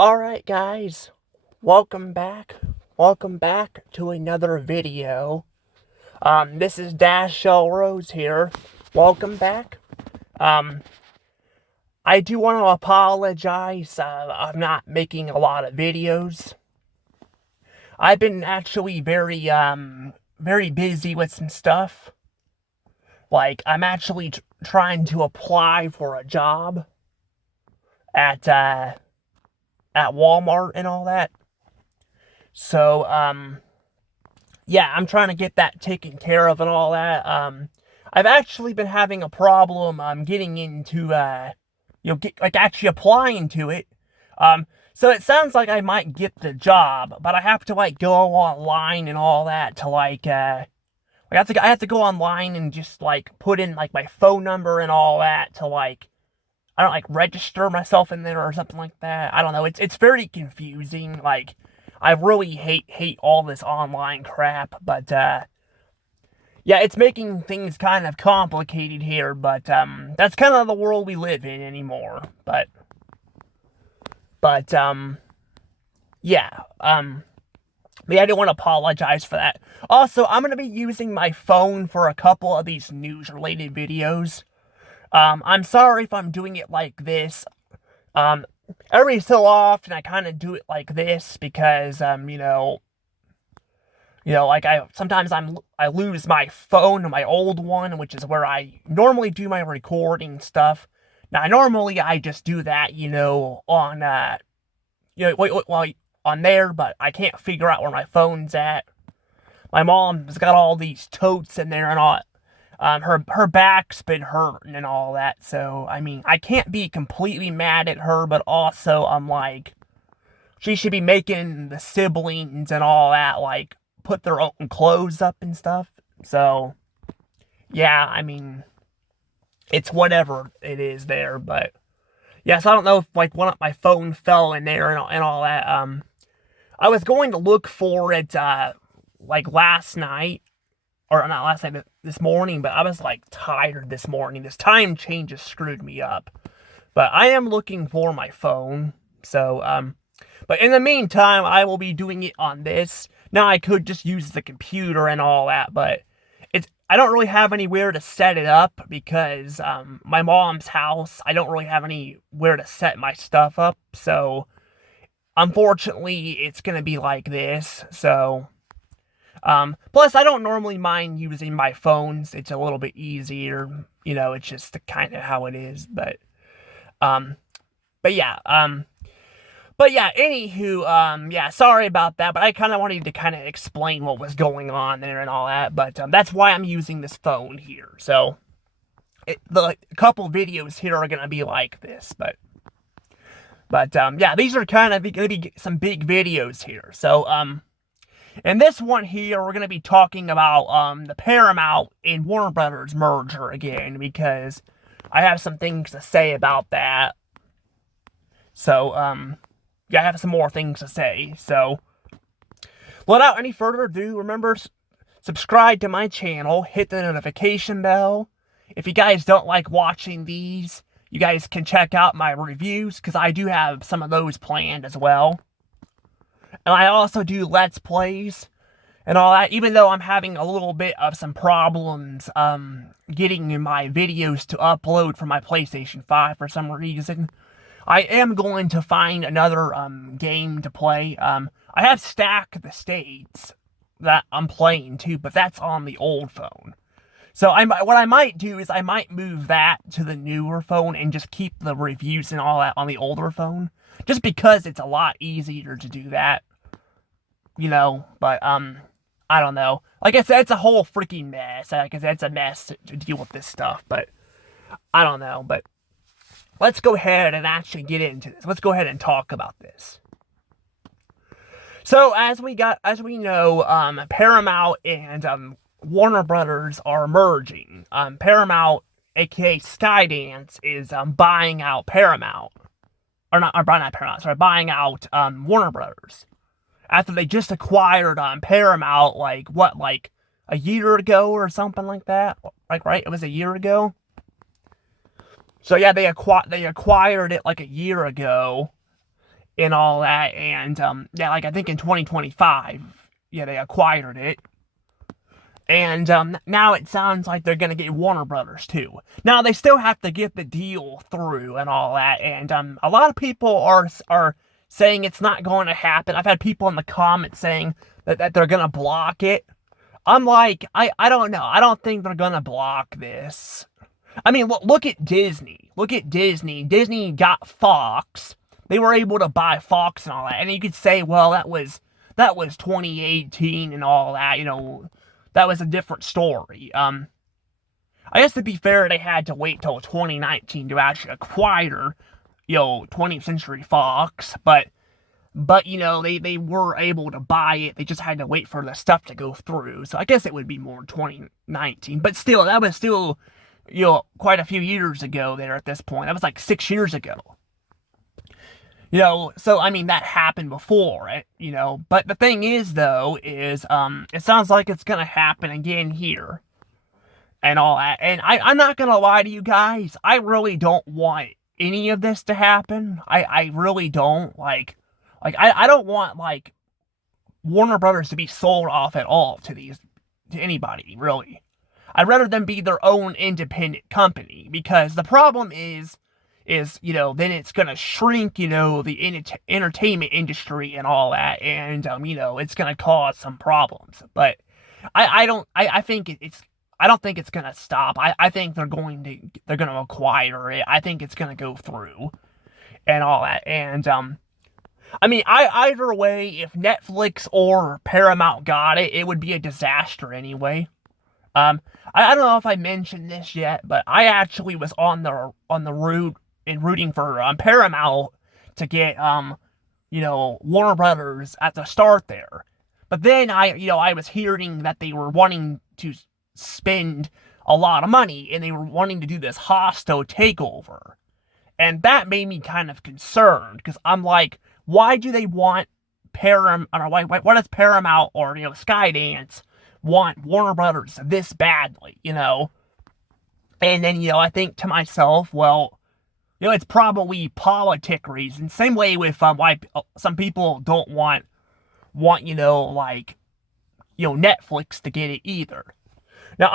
Alright guys, welcome back. Welcome back to another video. This is Dash Shell Rose here. Welcome back. I do want to apologize. I'm not making a lot of videos. I've been actually very busy with some stuff. Like, I'm actually trying to apply for a job at Walmart and all that. So, yeah, I'm trying to get that taken care of and all that. I've actually been having a problem, getting into, actually applying to it. So it sounds like I might get the job, but I have to, go online and all that to, I have to go online and just, put in, my phone number and all that to, I don't register myself in there or something like that. I don't know. It's very confusing. I really hate all this online crap, but yeah, it's making things kind of complicated here, but that's kind of the world we live in anymore. But yeah, I do want to apologize for that. Also, I'm going to be using my phone for a couple of these news-related videos. I'm sorry if I'm doing it like this. Every so often I kind of do it like this because, sometimes I lose my phone, my old one, which is where I normally do my recording stuff. Now, normally I just do that, on, on there, but I can't figure out where my phone's at. My mom's got all these totes in there and all. Her back's been hurting and all that, so, I can't be completely mad at her, but also, she should be making the siblings and all that, put their own clothes up and stuff, so, yeah, it's whatever it is there, but, yeah, so I don't know if, my phone fell in there and all that. I was going to look for it, last night, or not last night, this morning, but I was, tired this morning. This time change just screwed me up. But I am looking for my phone, so, but in the meantime, I will be doing it on this. Now, I could just use the computer and all that, but I don't really have anywhere to set it up, because, my mom's house, I don't really have anywhere to set my stuff up, so, unfortunately, it's gonna be like this, so... plus, I don't normally mind using my phones. It's a little bit easier. It's just kind of how it is. But yeah. Anywho, yeah, sorry about that. But I kind of wanted to kind of explain what was going on there and all that. But, that's why I'm using this phone here. So, the couple videos here are going to be like this. But, yeah, these are kind of going to be some big videos here. So, in this one here, we're going to be talking about, the Paramount and Warner Brothers merger again, because I have some things to say about that. So, yeah, I have some more things to say. So, without any further ado, remember, subscribe to my channel, hit the notification bell. If you guys don't like watching these, you guys can check out my reviews, because I do have some of those planned as well. And I also do Let's Plays and all that, even though I'm having a little bit of some problems getting my videos to upload from my PlayStation 5 for some reason. I am going to find another game to play. I have Stack the States that I'm playing too, but that's on the old phone. So what I might do is I might move that to the newer phone and just keep the reviews and all that on the older phone. Just because it's a lot easier to do that. But, I don't know. Like I said, it's a whole freaking mess. Like I said, it's a mess to deal with this stuff, but I don't know. But let's go ahead and actually get into this. Let's go ahead and talk about this. So, as we know, Paramount and Warner Brothers are merging. Paramount, aka Skydance, is buying out Paramount. Buying out Warner Brothers. After they just acquired Paramount, a year ago or something like that? Right? It was a year ago? So yeah, they acquired it a year ago. and all that, and yeah, like I think in 2025, yeah, they acquired it. And now it sounds like they're gonna get Warner Brothers too. Now they still have to get the deal through and all that. And a lot of people are saying it's not going to happen. I've had people in the comments saying that they're gonna block it. I'm like, I don't know. I don't think they're gonna block this. I mean, look at Disney. Look at Disney. Disney got Fox. They were able to buy Fox and all that. And you could say, well, that was 2018 and all that. You know, that was a different story. I guess to be fair, they had to wait till 2019 to actually acquire, 20th Century Fox. But you know, they were able to buy it. They just had to wait for the stuff to go through. So I guess it would be more 2019. But still, that was still, quite a few years ago there at this point. That was like 6 years ago. So I mean, that happened before, but the thing is, though, is, it sounds like it's gonna happen again here, and all that, and I'm not gonna lie to you guys, I really don't want any of this to happen. I really don't, I don't want, Warner Brothers to be sold off at all to anybody, really. I'd rather them be their own independent company, because the problem is, then it's gonna shrink, the entertainment industry and all that, and, it's gonna cause some problems. But I don't think it's gonna stop. I think they're gonna acquire it. I think it's gonna go through and all that. And, I mean, either way, if Netflix or Paramount got it, it would be a disaster anyway. I don't know if I mentioned this yet, but I actually was on the route and rooting for Paramount to get Warner Brothers at the start there. But then I was hearing that they were wanting to spend a lot of money and they were wanting to do this hostile takeover. And that made me kind of concerned, because I'm like, why do they want Paramount, or why does Paramount or Skydance want Warner Brothers this badly, And then, I think to myself, well, it's probably politic reasons. Same way with why some people don't want Netflix to get it either. Now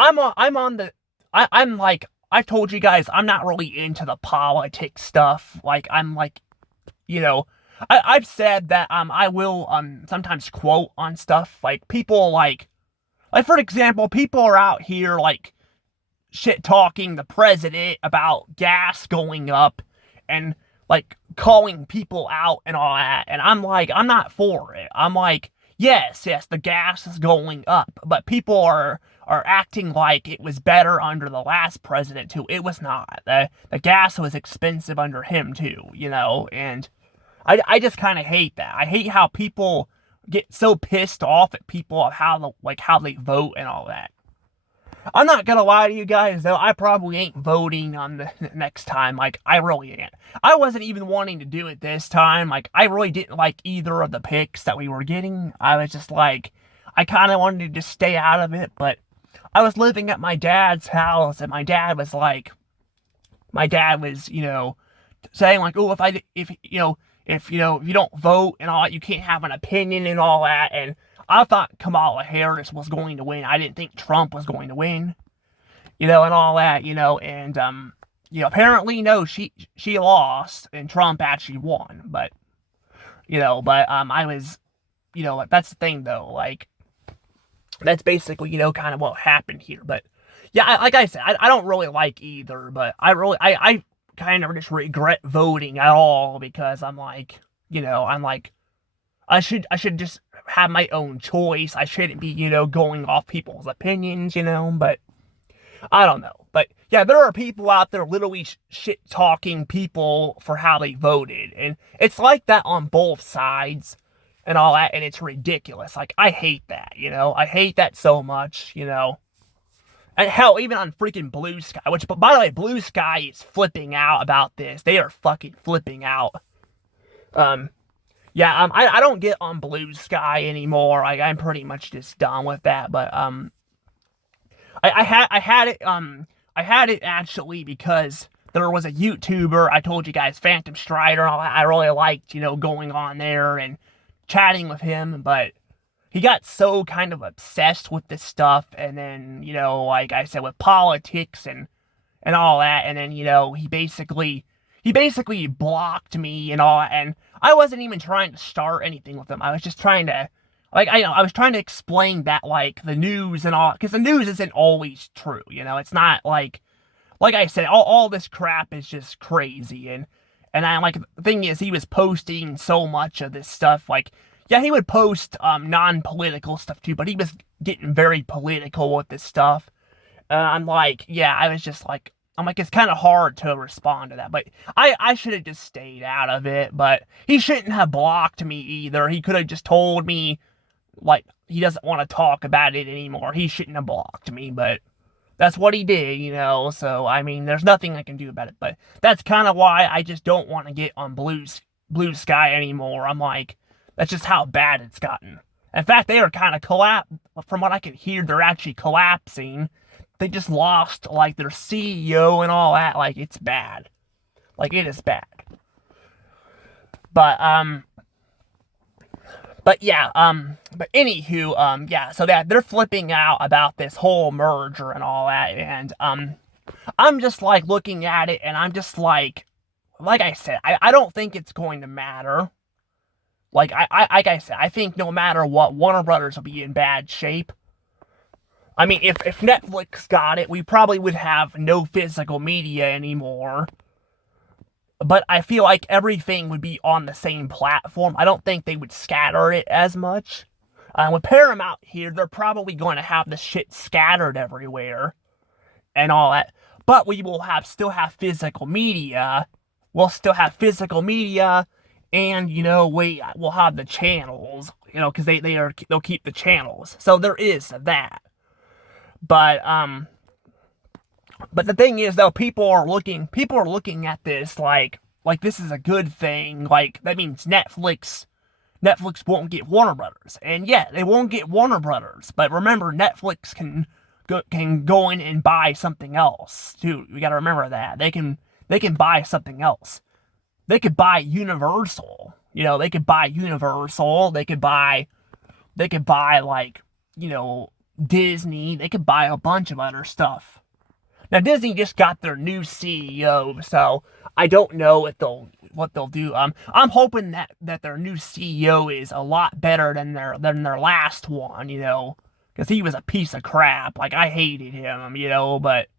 I told you guys, I'm not really into the politics stuff. I've said that I will sometimes quote on stuff, people like for example, people are out here shit talking the president about gas going up and calling people out and all that, and I'm not for it. I'm like, yes, the gas is going up, but people are acting like it was better under the last president too. It was not. The gas was expensive under him too, and I just kind of hate that. I hate how people get so pissed off at people of how they vote and all that. I'm not gonna lie to you guys, though, I probably ain't voting on the next time, I really ain't. I wasn't even wanting to do it this time, I really didn't like either of the picks that we were getting. I was just I kinda wanted to just stay out of it, but I was living at my dad's house, and my dad was, saying, oh, if you don't vote and all that, you can't have an opinion and all that, and I thought Kamala Harris was going to win. I didn't think Trump was going to win, and all that, and, apparently, no, she lost, and Trump actually won, but, I was, that's the thing, though, that's basically, kind of what happened here, but, yeah, like I said, I don't really like either, but I kind of just regret voting at all, because I'm I should just have my own choice. I shouldn't be, going off people's opinions, but I don't know. But yeah, there are people out there literally shit talking people for how they voted, and it's like that on both sides and all that, and it's ridiculous. I hate that, I hate that so much, And hell, even on freaking Blue Sky, which, by the way, Blue Sky is flipping out about this. They are fucking flipping out. Yeah, I don't get on Blue Sky anymore. I'm pretty much just done with that. But I had it actually because there was a YouTuber, I told you guys, Phantom Strider, I really liked, going on there and chatting with him, but he got so kind of obsessed with this stuff, and then, like I said, with politics and all that, and then, he basically blocked me and all, and I wasn't even trying to start anything with him. I was just trying to, I was trying to explain that, like, the news and all, because the news isn't always true, it's not like I said, all this crap is just crazy, and I, like, the thing is, he was posting so much of this stuff, like, yeah, he would post non-political stuff too, but he was getting very political with this stuff. I'm like, yeah, I was just like, it's kind of hard to respond to that, but I should have just stayed out of it, but he shouldn't have blocked me either. He could have just told me, like, he doesn't want to talk about it anymore. He shouldn't have blocked me, but that's what he did, so, I mean, there's nothing I can do about it, but that's kind of why I just don't want to get on Blue Sky anymore. I'm like, that's just how bad it's gotten. In fact, they are kind of from what I can hear, they're actually collapsing. They just lost, like, their CEO and all that. Like, it's bad. Like, it is bad. But yeah, but anywho, yeah, so that they're flipping out about this whole merger and all that, and, I'm just, like, looking at it, and I'm just, like I said, I don't think it's going to matter. Like I said, I think no matter what, Warner Brothers will be in bad shape. I mean, if Netflix got it, we probably would have no physical media anymore. But I feel like everything would be on the same platform. I don't think they would scatter it as much. With Paramount here, they're probably going to have the shit scattered everywhere and all that. But we will still have physical media. We'll still have physical media. And, we'll have the channels, because they'll keep the channels. So there is that. But the thing is, though, people are looking at this like this is a good thing. Like, that means Netflix won't get Warner Brothers. And yeah, they won't get Warner Brothers. But remember, Netflix can go in and buy something else, too. We gotta remember that. They can buy something else. They could buy Universal. They could buy Universal. They could buy, like, Disney. They could buy a bunch of other stuff. Now, Disney just got their new CEO, so I don't know what they'll do. I'm hoping that their new CEO is a lot better than their last one, because he was a piece of crap. Like, I hated him, but,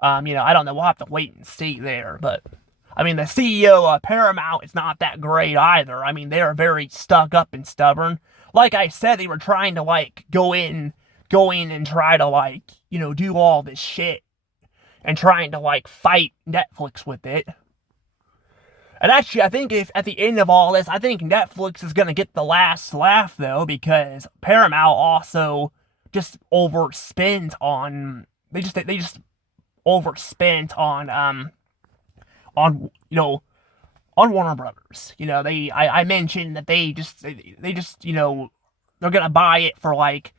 I don't know. We'll have to wait and see there, but I mean, the CEO of Paramount is not that great either. I mean, they are very stuck up and stubborn. Like I said, they were trying to, like, go in and try to, like, do all this shit. And trying to, like, fight Netflix with it. And actually, I think at the end of all this, I think Netflix is going to get the last laugh, though, because Paramount also just overspent on... They just overspent on Warner Brothers. I mentioned that they just they're gonna buy it for like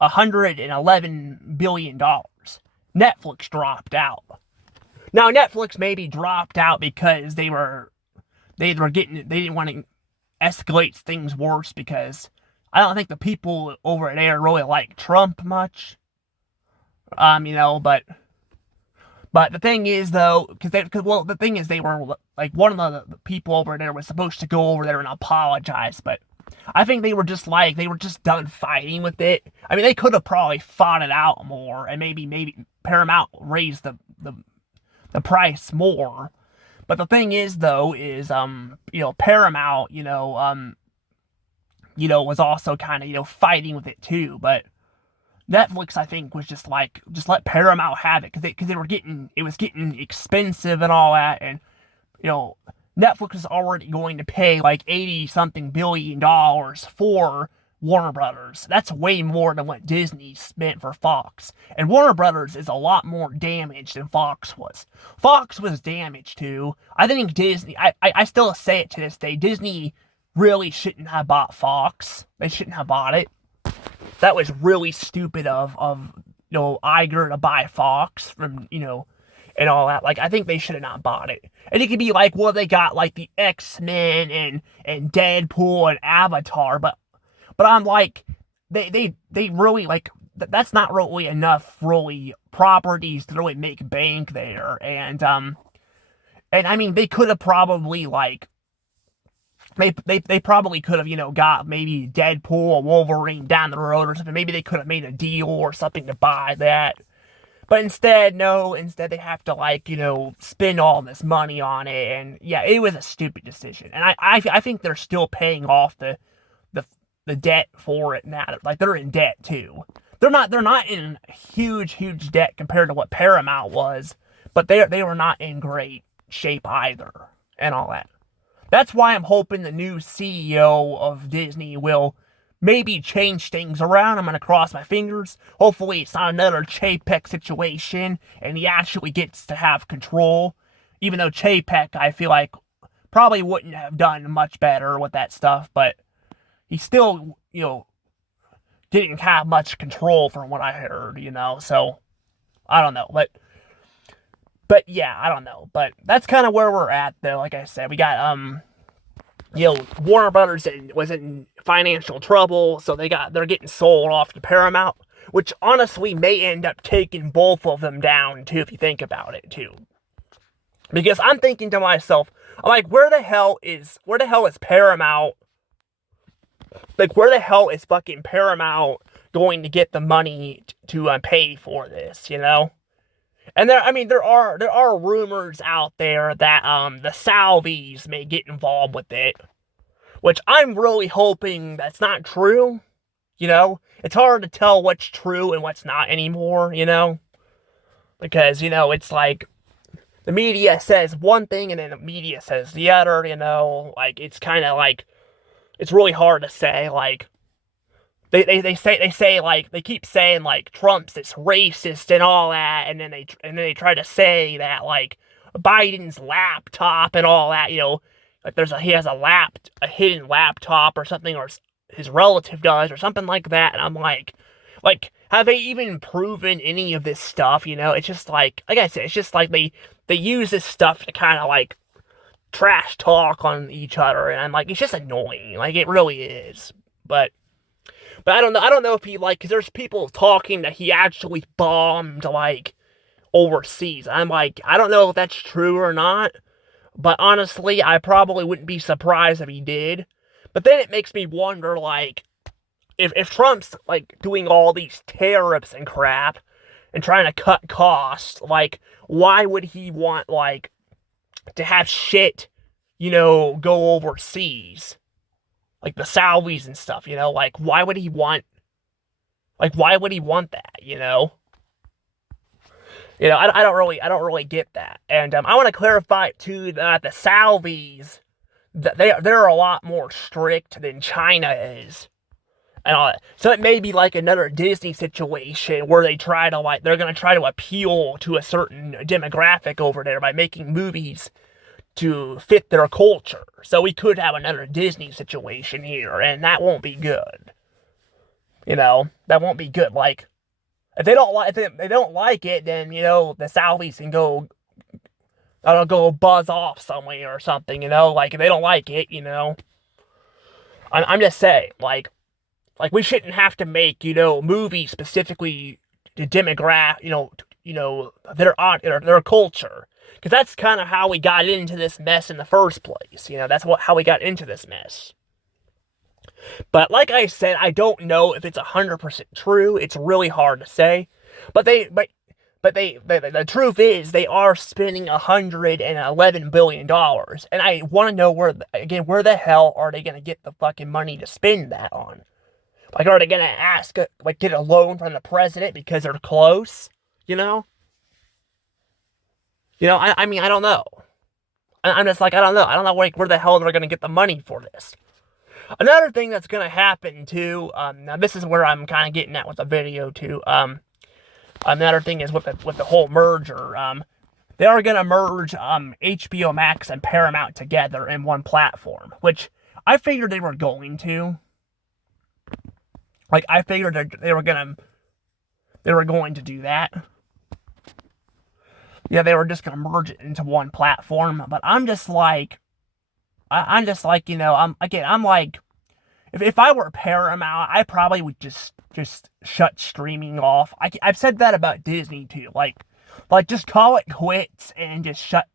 $111 billion. Netflix dropped out. Now, Netflix maybe dropped out because they didn't want to escalate things worse, because I don't think the people over there really like Trump much. But the thing is, though, the thing is, they were, like, one of the people over there was supposed to go over there and apologize, but I think they were just done fighting with it. I mean, they could have probably fought it out more, and maybe Paramount raised the price more. But the thing is, though, is, Paramount, was also kind of, fighting with it too, but Netflix, I think, was just let Paramount have it, because it was getting expensive and all that, and, Netflix is already going to pay like $80-something billion for Warner Brothers. That's way more than what Disney spent for Fox. And Warner Brothers is a lot more damaged than Fox was. Fox was damaged too. I think Disney, I still say it to this day, Disney really shouldn't have bought Fox. They shouldn't have bought it. That was really stupid of Iger to buy Fox from, and all that. Like, I think they should have not bought it. And it could be like, well, they got like the X-Men and Deadpool and Avatar, but I'm like, they really like that's not really enough really properties to really make bank there. And I mean, they could have probably like they probably could have, got maybe Deadpool or Wolverine down the road or something. Maybe they could have made a deal or something to buy that. But instead, no, instead they have to, like, spend all this money on it. And yeah, it was a stupid decision. And I think they're still paying off the debt for it now. Like, they're in debt too. They're not in huge debt compared to what Paramount was, but they were not in great shape either and all that. That's why I'm hoping the new CEO of Disney will maybe change things around. I'm going to cross my fingers. Hopefully it's not another Chapek situation and he actually gets to have control. Even though Chapek, I feel like, probably wouldn't have done much better with that stuff, but he still, didn't have much control from what I heard, so I don't know. But yeah, I don't know. But that's kind of where we're at, though. Like I said, we got, Warner Brothers was in financial trouble, so they're getting sold off to Paramount, which honestly may end up taking both of them down, too, if you think about it, too. Because I'm thinking to myself, I'm like, where the hell is Paramount? Like, where the hell is fucking Paramount going to get the money to pay for this, And there are rumors out there that the Salvies may get involved with it, which I'm really hoping that's not true. It's hard to tell what's true and what's not anymore. Because it's like the media says one thing and then the media says the other. Like it's kind of like it's really hard to say. Like They say like they keep saying like Trump's this racist and all that, and then they try to say that like Biden's laptop and all that, like he has a hidden laptop or something, or his relative does or something like that, and I'm like have they even proven any of this stuff? It's just like I said, it's just like they use this stuff to kind of like trash talk on each other, and I'm like, it's just annoying, like it really is, But I don't know if he, because there's people talking that he actually bombed, overseas. I'm like, I don't know if that's true or not, but honestly, I probably wouldn't be surprised if he did. But then it makes me wonder, if Trump's, doing all these tariffs and crap, and trying to cut costs, why would he want, to have shit, go overseas? Like the Salvies and stuff, why would he want that, I don't really get that. And I want to clarify too that the Salvies, they're a lot more strict than China is, and all that. So it may be like another Disney situation where they're gonna try to appeal to a certain demographic over there by making movies to fit their culture. So we could have another Disney situation here, and that won't be good. That won't be good. If they don't like it, then the Salvies can go buzz off somewhere or something. If they don't like it, I'm just saying, we shouldn't have to make movies specifically to demographic, their culture. Because that's kind of how we got into this mess in the first place. That's how we got into this mess. But like I said, I don't know if it's 100% true. It's really hard to say. But the truth is, they are spending $111 billion. And I want to know where the hell are they going to get the fucking money to spend that on? Are they going to get a loan from the president because they're close? I don't know. I'm just I don't know. I don't know where the hell they're going to get the money for this. Another thing that's going to happen, too, now this is where I'm kind of getting at with the video, too. Another thing is with the whole merger. They are going to merge HBO Max and Paramount together in one platform, which I figured they were going to. I figured they were going to do that. Yeah, they were just gonna merge it into one platform, but I'm just like, I'm just like, I'm like, if I were Paramount, I probably would just shut streaming off. I've said that about Disney too. Like just call it quits and just shut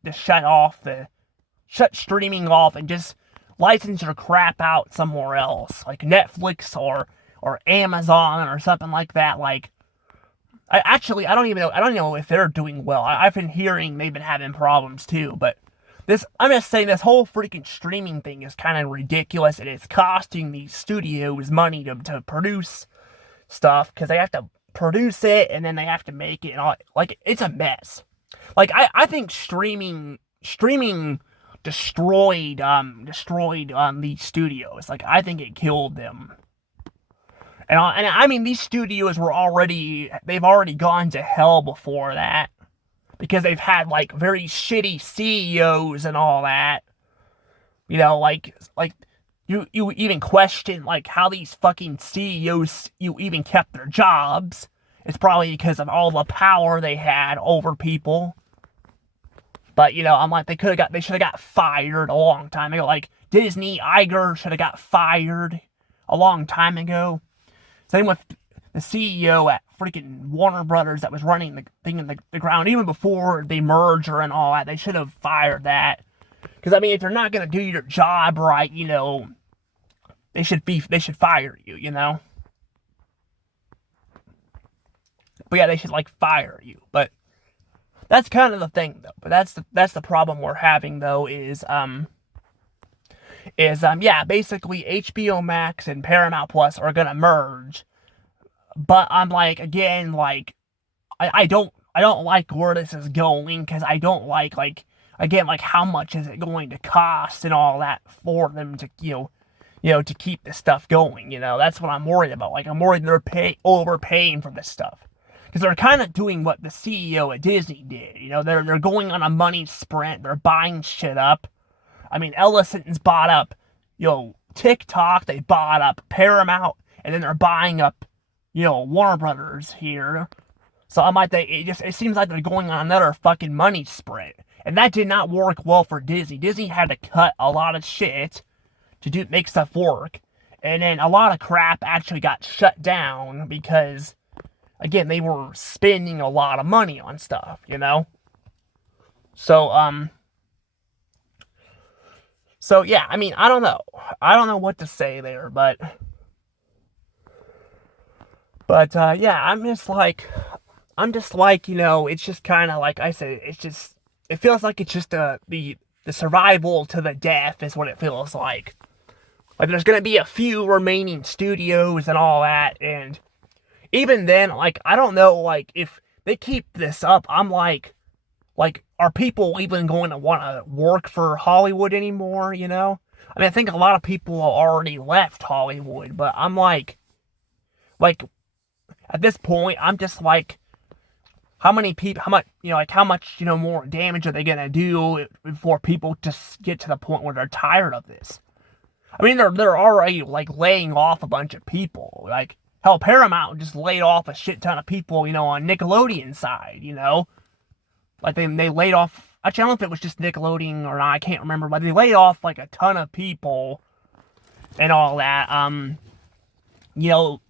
streaming off and just license your crap out somewhere else, like Netflix or Amazon or something like that. Like, I don't even know. I don't know if they're doing well. I've been hearing they've been having problems too, but I'm just saying this whole freaking streaming thing is kind of ridiculous, and it's costing these studios money to produce stuff because they have to produce it and then they have to make it and all. Like, it's a mess. Like, I think streaming destroyed these studios. Like, I think it killed them. And I mean, these studios they've already gone to hell before that because they've had like very shitty CEOs and all that. Like you even question like how these fucking CEOs you even kept their jobs. It's probably because of all the power they had over people. But I'm like, they should have got fired a long time ago. Like Disney, Iger should have got fired a long time ago. Same with the CEO at freaking Warner Brothers that was running the thing in the ground even before the merger and all that. They should have fired that. Because I mean, if they're not gonna do your job right, they should fire you. But yeah, they should like fire you. But that's kind of the thing, though. But that's the problem we're having, though, is yeah, basically HBO Max and Paramount Plus are gonna merge. But I'm like, again, like, I don't like where this is going, because I don't like again, like, how much is it going to cost and all that for them to, to keep this stuff going, that's what I'm worried about. Like, I'm worried they're overpaying for this stuff. Because they're kind of doing what the CEO at Disney did, they're going on a money sprint, they're buying shit up. I mean, Ellison's bought up, TikTok, they bought up Paramount, and then they're buying up, Warner Brothers here. So I'm like, it seems like they're going on another fucking money sprint. And that did not work well for Disney. Disney had to cut a lot of shit to make stuff work. And then a lot of crap actually got shut down because, again, they were spending a lot of money on stuff, So, So yeah, I mean, I don't know. I don't know what to say there, but yeah, I'm just like, it's just kind of like I said, it feels like it's just the survival to the death is what it feels like. Like, there's gonna be a few remaining studios and all that, and even then, like, I don't know, like, if they keep this up, I'm like, are people even going to want to work for Hollywood anymore, I mean, I think a lot of people already left Hollywood, but I'm like, at this point, I'm just like, how much more damage are they gonna do before people just get to the point where they're tired of this? I mean, they're already, like, laying off a bunch of people. Like, hell, Paramount just laid off a shit ton of people, on Nickelodeon side, Like, they laid off, actually, I don't know if it was just Nickelodeon or not, I can't remember, but they laid off, like, a ton of people and all that,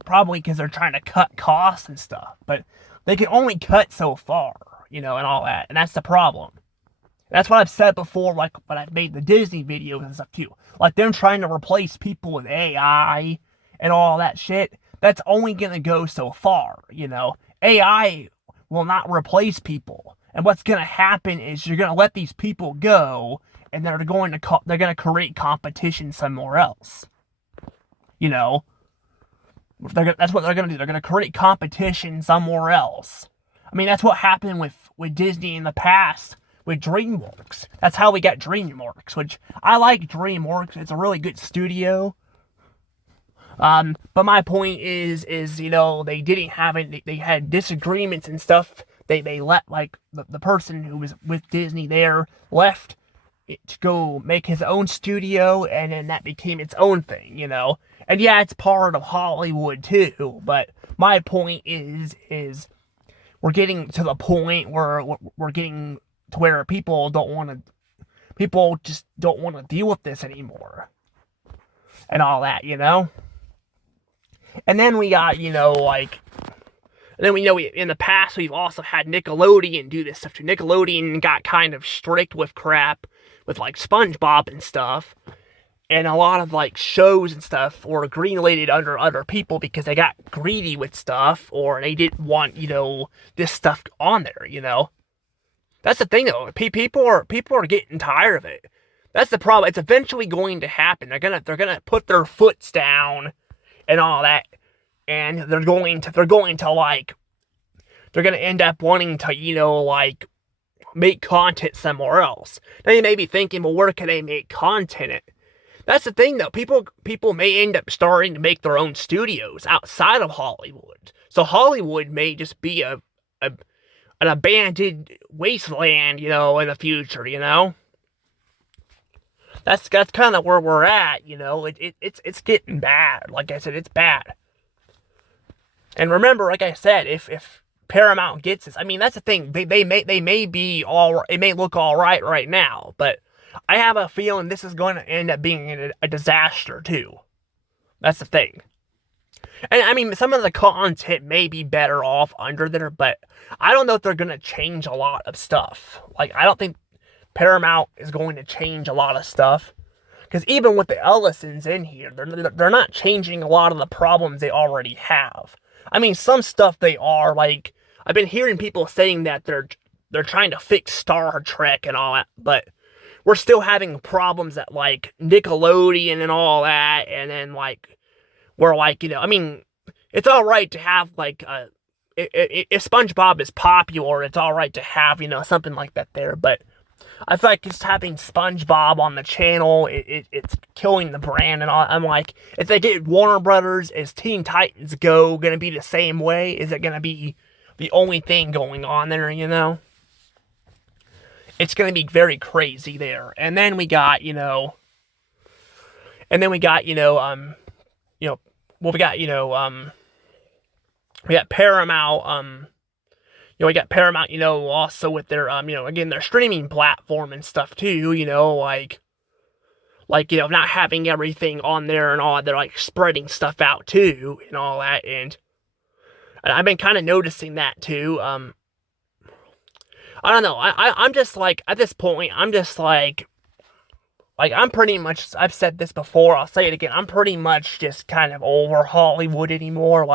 probably because they're trying to cut costs and stuff, but they can only cut so far, and all that, and that's the problem. That's what I've said before, like, when I've made the Disney videos and stuff, too. Like, them trying to replace people with AI and all that shit, that's only gonna go so far, AI will not replace people. And what's gonna happen is you're gonna let these people go, and they're gonna create competition somewhere else. That's what they're gonna do. They're gonna create competition somewhere else. I mean, that's what happened with Disney in the past with DreamWorks. That's how we got DreamWorks, which I like DreamWorks. It's a really good studio. But my point is, they didn't have it. They had disagreements and stuff. They let, like, the person who was with Disney there left it to go make his own studio, and then that became its own thing, And yeah, it's part of Hollywood too, but my point is we're getting to the point where we're getting to where people just don't want to deal with this anymore and all that, And then we got, and then we know in the past we've also had Nickelodeon do this stuff too. Nickelodeon got kind of strict with crap with like SpongeBob and stuff. And a lot of like shows and stuff were greenlighted under other people because they got greedy with stuff or they didn't want, this stuff on there, That's the thing though. People are getting tired of it. That's the problem. It's eventually going to happen. They're gonna put their foots down and all that. And they're going to end up wanting to, make content somewhere else. Now you may be thinking, well, where can they make content at? That's the thing, though. People may end up starting to make their own studios outside of Hollywood. So Hollywood may just be an abandoned wasteland, in the future, That's kind of where we're at, It's getting bad. Like I said, it's bad. And remember, like I said, if Paramount gets this, I mean, that's the thing. They may be it may look all right now, but I have a feeling this is going to end up being a disaster too. That's the thing. And I mean, some of the content may be better off under there, but I don't know if they're going to change a lot of stuff. Like, I don't think Paramount is going to change a lot of stuff. Because even with the Ellisons in here, they're not changing a lot of the problems they already have. I mean, some stuff they are, like, I've been hearing people saying that they're trying to fix Star Trek and all that, but we're still having problems at, like, Nickelodeon and all that, and then, like, we're, like, I mean, it's alright to have, like, if SpongeBob is popular, it's alright to have, something like that there, but I feel like just having SpongeBob on the channel, it's killing the brand and all. I'm like, if they get Warner Brothers, is Teen Titans Go gonna be the same way? Is it gonna be the only thing going on there, It's gonna be very crazy there. And then we got, we got, we got Paramount, we got Paramount, also with their, again, their streaming platform and stuff too, not having everything on there and all, they're, like, spreading stuff out too, and all that, and I've been kind of noticing that too, I don't know, I'm just, like, at this point, I'm just, like, I'm pretty much, I've said this before, I'll say it again, I'm pretty much just kind of over Hollywood anymore,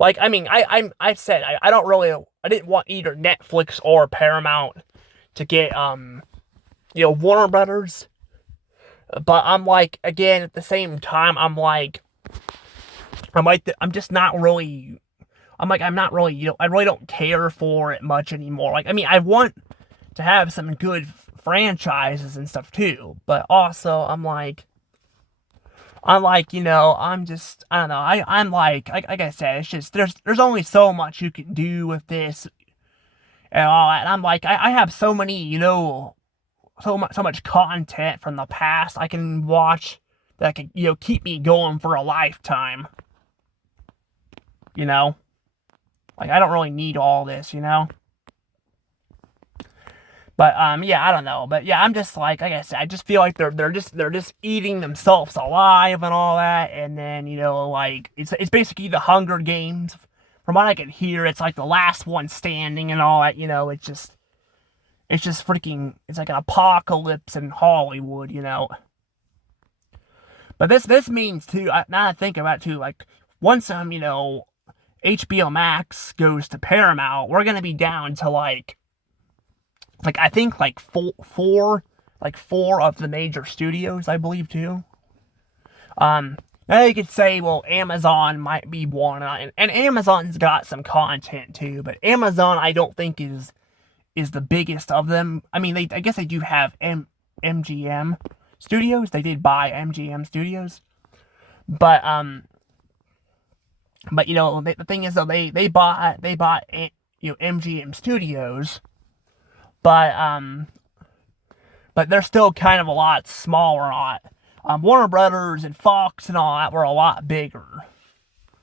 I mean, I've said, I didn't want either Netflix or Paramount to get, Warner Brothers, but I'm like, again, at the same time, I'm not really, I really don't care for it much anymore. Like, I mean, I want to have some good franchises and stuff too, but also, I'm like, I'm just, I don't know, I'm like I said, it's just, there's only so much you can do with this, and all that, and I'm like, I have so many, so much content from the past I can watch that can, keep me going for a lifetime, like, I don't really need all this, But, yeah, I don't know. But, yeah, I'm just like I said, I just feel like they're just eating themselves alive and all that. And then, it's basically the Hunger Games. From what I can hear, it's like the last one standing and all that, it's just freaking, it's like an apocalypse in Hollywood, But this means, too, now that I think about it, too, like, once, HBO Max goes to Paramount, we're gonna be down to, I think, four of the major studios, I believe, too. Now you could say, well, Amazon might be one, and Amazon's got some content, too, but Amazon, I don't think, is the biggest of them. I mean, I guess they do have MGM Studios. They did buy MGM Studios. But the thing is, though, they bought MGM Studios, but they're still kind of a lot smaller. Warner Brothers and Fox and all that were a lot bigger.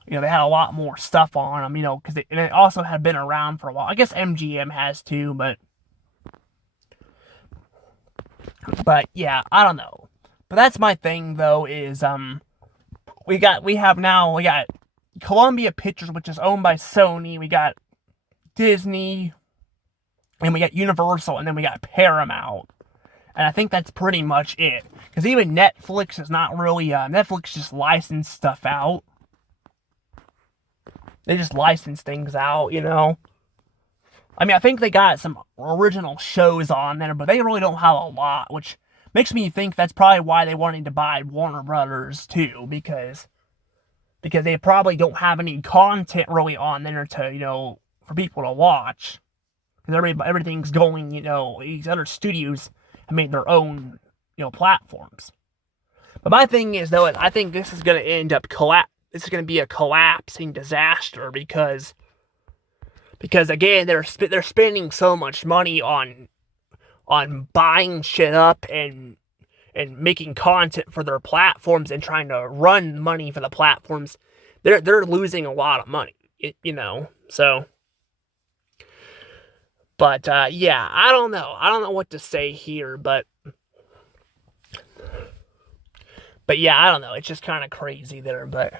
they had a lot more stuff on them, because it also had been around for a while. I guess MGM has too, but yeah, I don't know. But that's my thing though, is we got Columbia Pictures, which is owned by Sony. We got Disney, and we got Universal, and then we got Paramount. And I think that's pretty much it. Because even Netflix is not really, Netflix just licensed stuff out. They just license things out, I mean, I think they got some original shows on there, but they really don't have a lot, which makes me think that's probably why they wanted to buy Warner Brothers, too, because they probably don't have any content really on there to, for people to watch. Because everything's going, these other studios have made their own, platforms. But my thing is, though, I think this is going to end up this is going to be a collapsing disaster because again, they're spending so much money on buying shit up and making content for their platforms and trying to run money for the platforms. They're losing a lot of money, so. But, yeah, I don't know. I don't know what to say here, but yeah, I don't know. It's just kind of crazy there, but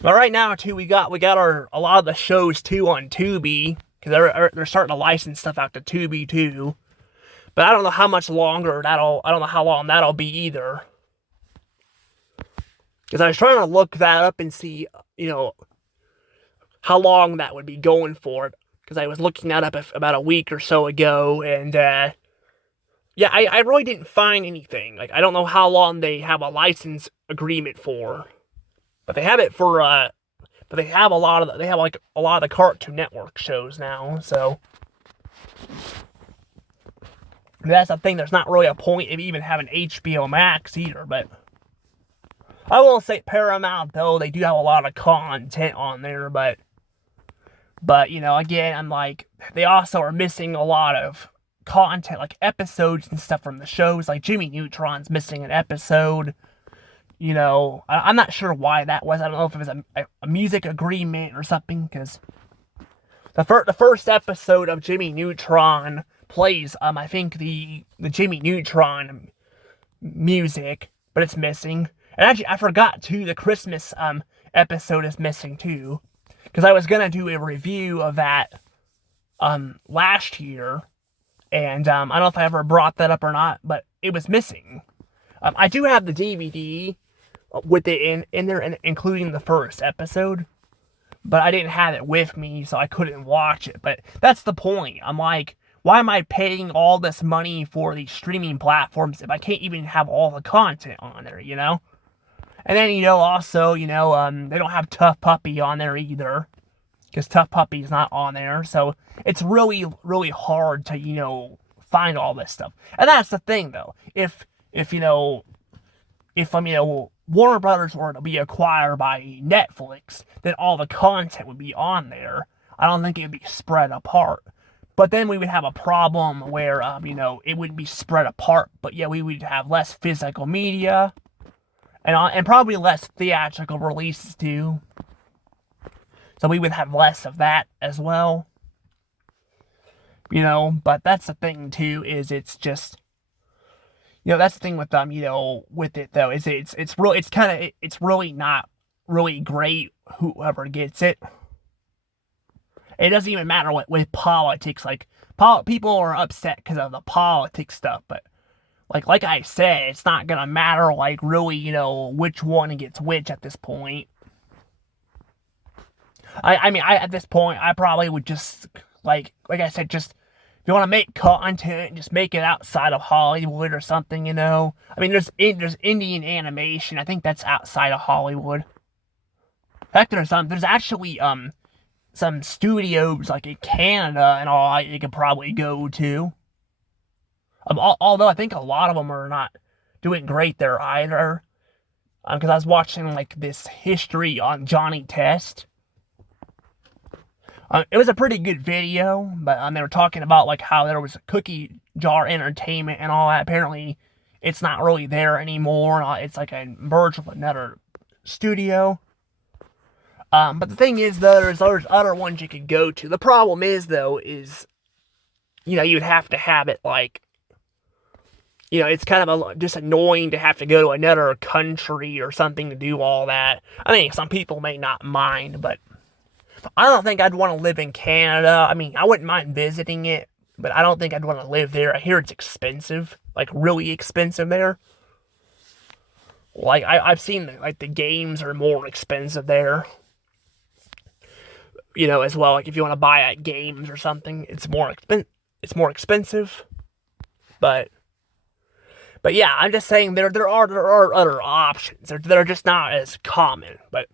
right now, too, we got a lot of the shows, too, on Tubi, because they're starting to license stuff out to Tubi, too. But I don't know how much longer I don't know how long that'll be, either. Because I was trying to look that up and see, how long that would be going for, because I was looking that up about a week or so ago, and, yeah, I really didn't find anything. Like, I don't know how long they have a license agreement for, but they have it for, but they have a lot of the Cartoon Network shows now, so that's the thing. There's not really a point of even having HBO Max either, but I will say Paramount, though, they do have a lot of content on there, but again, I'm like, they also are missing a lot of content, like episodes and stuff from the shows. Like Jimmy Neutron's missing an episode. I'm not sure why that was. I don't know if it was a music agreement or something, because the first episode of Jimmy Neutron plays, I think the Jimmy Neutron music, but it's missing. And actually, I forgot too, the Christmas episode is missing too, because I was gonna do a review of that last year, and I don't know if I ever brought that up or not, but it was missing. I do have the DVD with it in there, including the first episode, but I didn't have it with me, so I couldn't watch it. But that's the point. I'm like, why am I paying all this money for these streaming platforms if I can't even have all the content on there, And then, also, they don't have Tough Puppy on there either, because Tough Puppy's not on there, so it's really, really hard to, find all this stuff. And that's the thing, though. If Warner Brothers were to be acquired by Netflix, then all the content would be on there. I don't think it would be spread apart. But then we would have a problem where, it wouldn't be spread apart, but yeah, we would have less physical media, and probably less theatrical releases too. So we would have less of that as well. But that's the thing too, is it's just, that's the thing with them, with it though, is it's really not really great whoever gets it. It doesn't even matter with politics, like, people are upset because of the politics stuff, but like I said, it's not gonna matter, like, really, which one gets which at this point. I mean, at this point, I probably would just, like I said, just, if you want to make content, just make it outside of Hollywood or something, I mean, there's Indian animation. I think that's outside of Hollywood. Heck, there's actually, some studios, like, in Canada and all, you could probably go to. Although I think a lot of them are not doing great there either. Because I was watching, like, this history on Johnny Test. It was a pretty good video, but they were talking about, like, how there was Cookie Jar Entertainment and all that. Apparently, it's not really there anymore. It's like a merge with another studio. But the thing is, though, there's other ones you could go to. The problem is, though, you'd have to have it, like, it's kind of just annoying to have to go to another country or something to do all that. I mean, some people may not mind, but I don't think I'd want to live in Canada. I mean, I wouldn't mind visiting it, but I don't think I'd want to live there. I hear it's expensive, like really expensive there. Like, I've seen, like, the games are more expensive there. As well, like, if you want to buy at games or something, it's more expensive. But yeah, I'm just saying there are other options. They're just not as common. But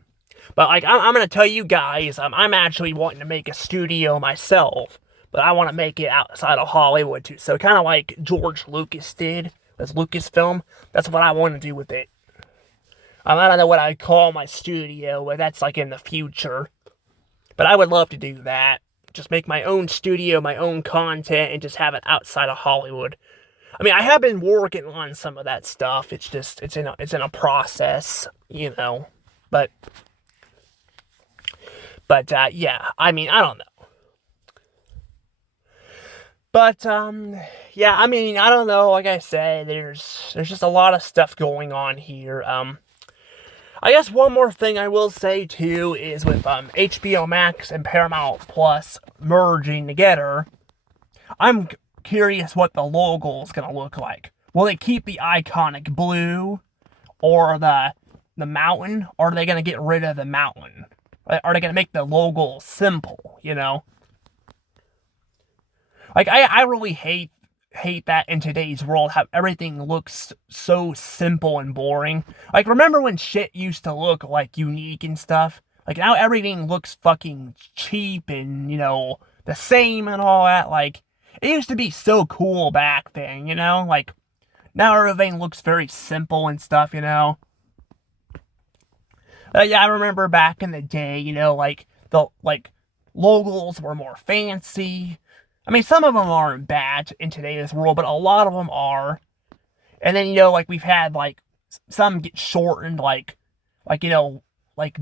like, I'm gonna tell you guys, I'm actually wanting to make a studio myself, but I want to make it outside of Hollywood too. So kind of like George Lucas did with Lucasfilm. That's what I want to do with it. I don't know what I'd call my studio, but that's like in the future. But I would love to do that. Just make my own studio, my own content, and just have it outside of Hollywood. I mean, I have been working on some of that stuff. It's just, it's in a process, But yeah, I mean, I don't know. But, yeah, I mean, I don't know. Like I said, there's just a lot of stuff going on here. I guess one more thing I will say, too, is with HBO Max and Paramount Plus merging together, I'm curious what the logo is going to look like. Will they keep the iconic blue or the mountain, or are they going to get rid of the mountain? Are they going to make the logo simple, Like, I really hate that in today's world, how everything looks so simple and boring. Like, remember when shit used to look, like, unique and stuff? Like, now everything looks fucking cheap and, the same and all that. Like, it used to be so cool back then, Like, now everything looks very simple and stuff, Yeah, I remember back in the day, like, the, like, logos were more fancy. I mean, some of them aren't bad in today's world, but a lot of them are. And then, like, we've had, like, some get shortened, like, like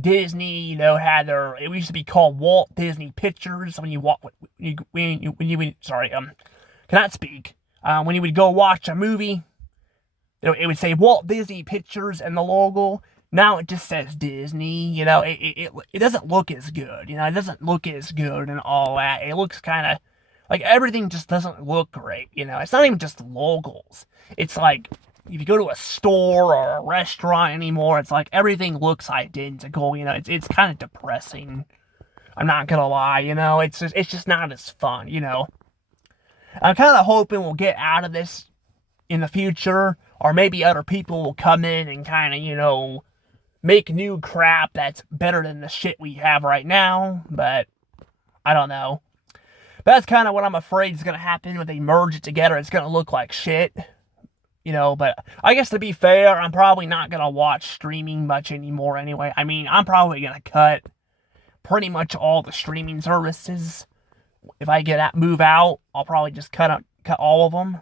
Disney, had it used to be called Walt Disney Pictures when you cannot speak. When you would go watch a movie, it would say Walt Disney Pictures and the logo. Now it just says Disney, it doesn't look as good, it doesn't look as good and all that. It looks kind of, like, everything just doesn't look great, It's not even just logos. It's like, if you go to a store or a restaurant anymore, it's like everything looks identical, It's kind of depressing. I'm not gonna lie, It's just not as fun, I'm kind of hoping we'll get out of this in the future, or maybe other people will come in and kind of, make new crap that's better than the shit we have right now, but I don't know. That's kind of what I'm afraid is going to happen when they merge it together. It's going to look like shit, but I guess to be fair, I'm probably not going to watch streaming much anymore anyway. I mean, I'm probably going to cut pretty much all the streaming services. If I move out, I'll probably just cut all of them.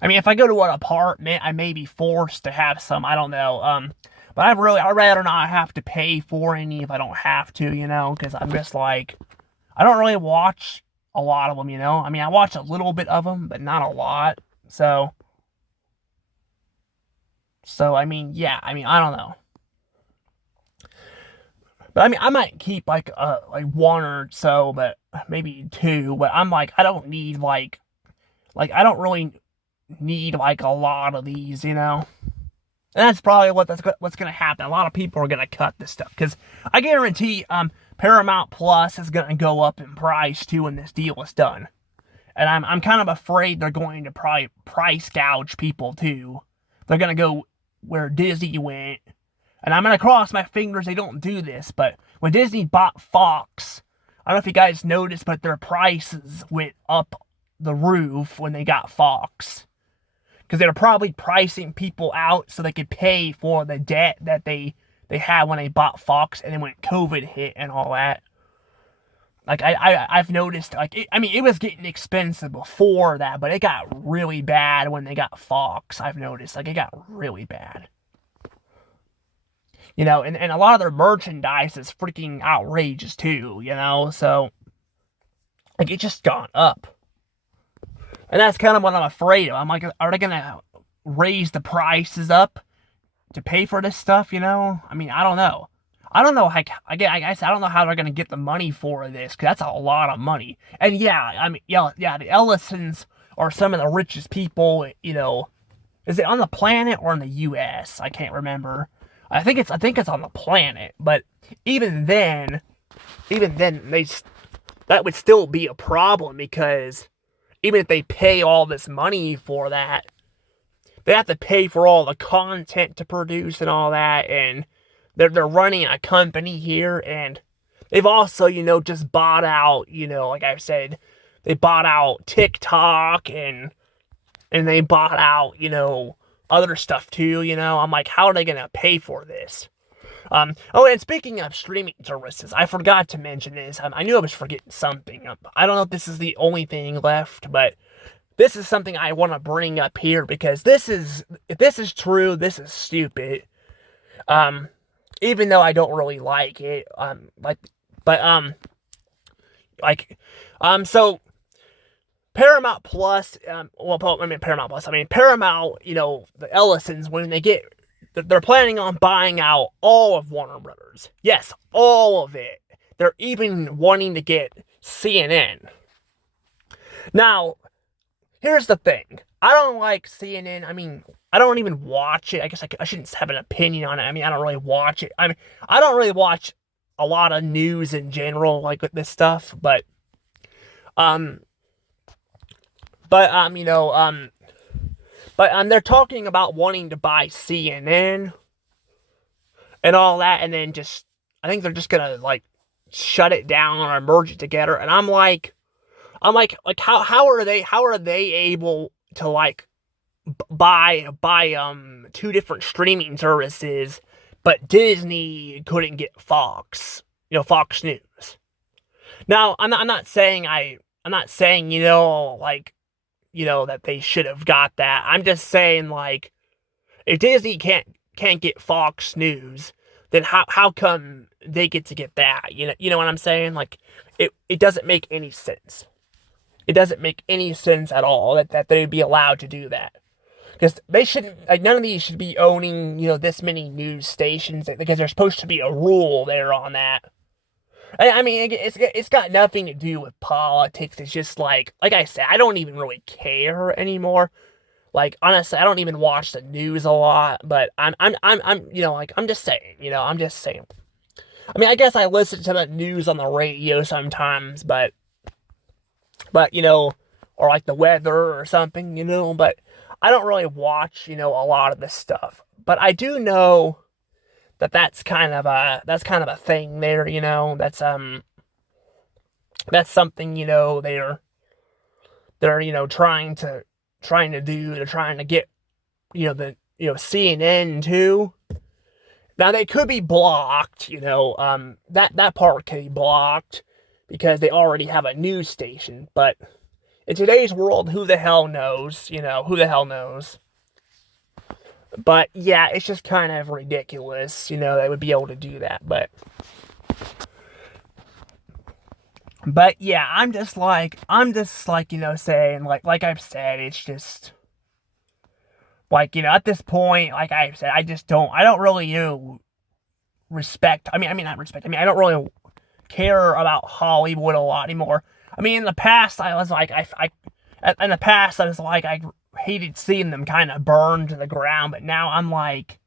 I mean, if I go to an apartment, I may be forced to have some, I don't know, but I'd rather not have to pay for any if I don't have to, because I'm just like, I don't really watch a lot of them, I mean, I watch a little bit of them, but not a lot, so, I mean, yeah, I mean, I don't know. But I mean, I might keep, like one or so, but maybe two, but I'm like, I don't need, like, I don't really need, like, a lot of these, And that's probably what's going to happen. A lot of people are going to cut this stuff, because I guarantee Paramount Plus is going to go up in price too when this deal is done. And I'm kind of afraid they're going to probably price gouge people too. They're going to go where Disney went. And I'm going to cross my fingers they don't do this, but when Disney bought Fox, I don't know if you guys noticed, but their prices went up the roof when they got Fox. Because they were probably pricing people out so they could pay for the debt that they had when they bought Fox, and then when COVID hit and all that. Like, I've noticed, like, it was getting expensive before that, but it got really bad when they got Fox, I've noticed. Like, it got really bad. and a lot of their merchandise is freaking outrageous too, so like it's just gone up. And that's kind of what I'm afraid of. I'm like, are they gonna raise the prices up to pay for this stuff, I mean, I don't know. I don't know how, I guess I don't know how they're gonna get the money for this, because that's a lot of money. And yeah, I mean, yeah, the Ellisons are some of the richest people, is it on the planet or in the US? I can't remember. I think it's on the planet, but even then that would still be a problem, because even if they pay all this money for that, they have to pay for all the content to produce and all that, and they're running a company here, and they've also, just bought out, like I said, they bought out TikTok, and they bought out, other stuff too, I'm like, how are they gonna pay for this? Oh, and speaking of streaming services, I forgot to mention this. I knew I was forgetting something. I don't know if this is the only thing left, but this is something I want to bring up here, because if this is true, this is stupid. Even though I don't really like it, so Paramount Plus, Paramount Plus, Paramount, the Ellisons, when they're planning on buying out all of Warner Brothers. Yes, all of it. They're even wanting to get CNN. Now, here's the thing. I don't like CNN. I don't even watch it. I guess I shouldn't have an opinion on it. I don't really watch it. I don't really watch a lot of news in general, like with this stuff, but they're talking about wanting to buy CNN and all that, and then I think they're just gonna, like, shut it down or merge it together, and I'm like, how are they able to, like, buy two different streaming services, but Disney couldn't get Fox, Fox News? Now, I'm not saying, that they should have got that. I'm just saying, like, if Disney can't get Fox News, then how come they get to get that? You know what I'm saying? Like, it doesn't make any sense. It doesn't make any sense at all that they'd be allowed to do that. Because they shouldn't, like, none of these should be owning, this many news stations, because there's supposed to be a rule there on that. It's got nothing to do with politics. It's just like I said, I don't even really care anymore. Like, honestly, I don't even watch the news a lot, but I'm just saying, I'm just saying. I guess I listen to the news on the radio sometimes, but or like the weather or something, but I don't really watch, a lot of this stuff. But I do know that's kind of a thing there, that's something, they're trying to do. They're trying to get, CNN too. Now, they could be blocked, that part could be blocked because they already have a news station, but in today's world, who the hell knows, who the hell knows? But yeah, it's just kind of ridiculous, they would be able to do that, but yeah, I'm just like, saying, like I've said, it's just, like, at this point, like I've said, I don't really, respect, not respect, I don't really care about Hollywood a lot anymore. In the past, I was like, I hated seeing them kind of burn to the ground, but now I'm like,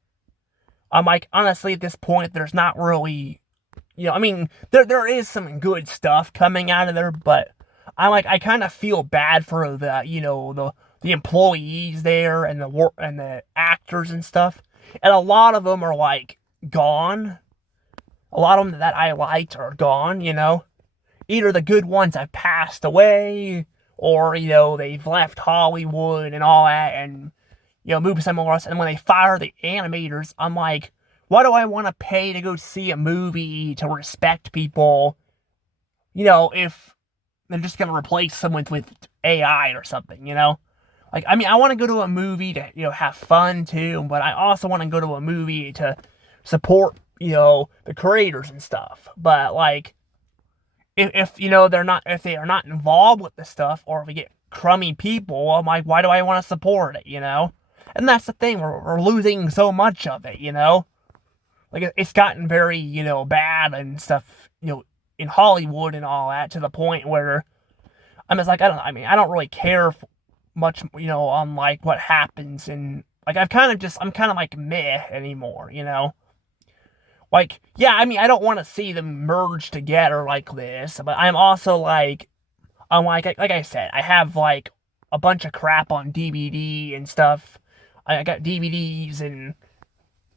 honestly, at this point, there's not really, there is some good stuff coming out of there, but I kind of feel bad for the employees there and the actors and stuff, and a lot of them are, like, gone. A lot of them that I liked are gone, Either the good ones have passed away, or, they've left Hollywood and all that, and, moved somewhere else. And when they fire the animators, I'm like, why do I want to pay to go see a movie to respect people, if they're just going to replace someone with AI or something, Like, I want to go to a movie to, have fun too, but I also want to go to a movie to support, the creators and stuff. But like, if if they are not involved with the stuff, or if we get crummy people, I'm like, why do I want to support it? And that's the thing, we're losing so much of it. Like, it's gotten very, bad and stuff, in Hollywood and all that, to the point where I'm just like, I don't really care much, on like what happens, and like I'm kind of like meh anymore. Like, yeah, I don't want to see them merge together like this, but I'm also like, like I said, I have like a bunch of crap on DVD and stuff. I got DVDs, and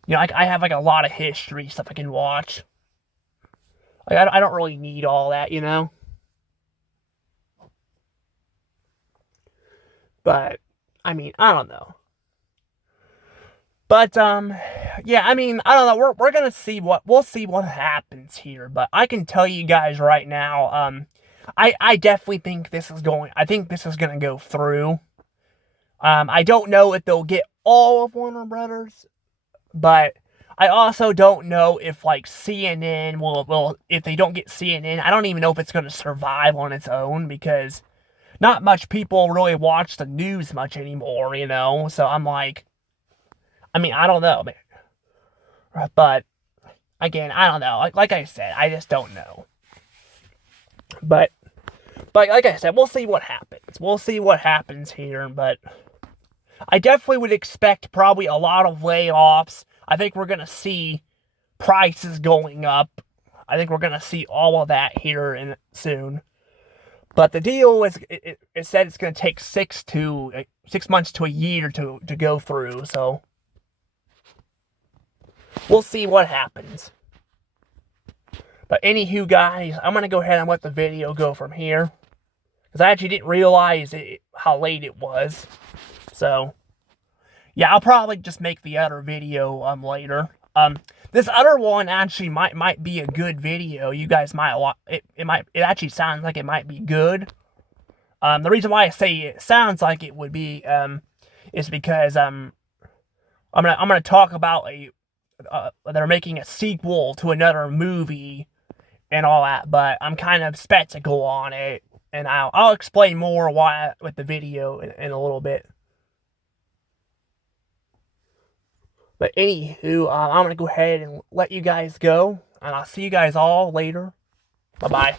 I have like a lot of history stuff I can watch. Like, I don't really need all that. But I don't know. But yeah, I don't know. We're gonna see we'll see what happens here. But I can tell you guys right now, I definitely think this is going. I think this is gonna go through. I don't know if they'll get all of Warner Brothers, but I also don't know if like CNN will if they don't get CNN, I don't even know if it's gonna survive on its own, because not much people really watch the news much anymore. So I'm like, I don't know, but again, I don't know. Like I said, I just don't know. But like I said, we'll see what happens. We'll see what happens here. But I definitely would expect probably a lot of layoffs. I think we're gonna see prices going up. I think we're gonna see all of that here soon. But the deal is, it said it's gonna take 6 months to a year to go through. So we'll see what happens. But anywho, guys, I'm going to go ahead and let the video go from here, because I actually didn't realize how late it was. So, yeah, I'll probably just make the other video later. This other one actually might be a good video. You guys might it actually sounds like it might be good. The reason why I say it sounds like it would be is because I'm gonna talk about they're making a sequel to another movie and all that, but I'm kind of skeptical on it, and I'll explain more why with the video in a little bit. But anywho, I'm gonna go ahead and let you guys go, and I'll see you guys all later. Bye bye.